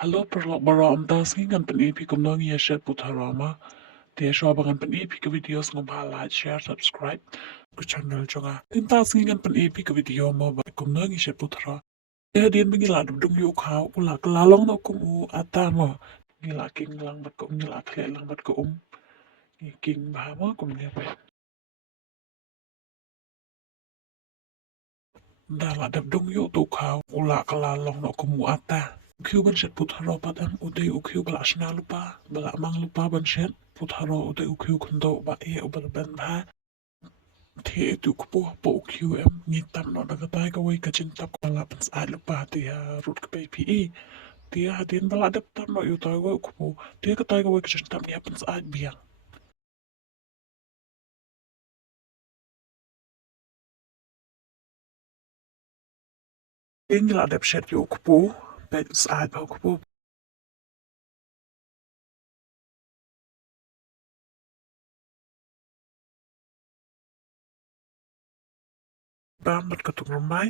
Halo Barom tasking kan epi Kummno ngi shet putharo ma te shobangan epi ke videos ngomba like share subscribe ku channel jonga tin tasking kan epi ke video ma ba Kummno ngi shet putharo te din bingila dum yu khau ula klalong no kum u ata mo ngila king lang bat ko ngila khle lang bat ko ngi king ba mo kum ne pe dala dum yu tu khau ula klalong no kum u ata Ukiu ban shet putharo padang uday ukiu bala ashna lupa bala mang lupa ban shet putharo uday ukiu kundo ba e ubal ban ba the tu kupo po ukiu em ngitam no daga tai ka wai ka chin tap kala ban sa lupa ti ha rut ka pe pi ti ha din bala dap tam no yu tai wa kupo ti ka tai ka wai ka chin tap ni ban sa biang ingla dap shet yu kupo pe sa ba kupo bam bat ka tungrymbai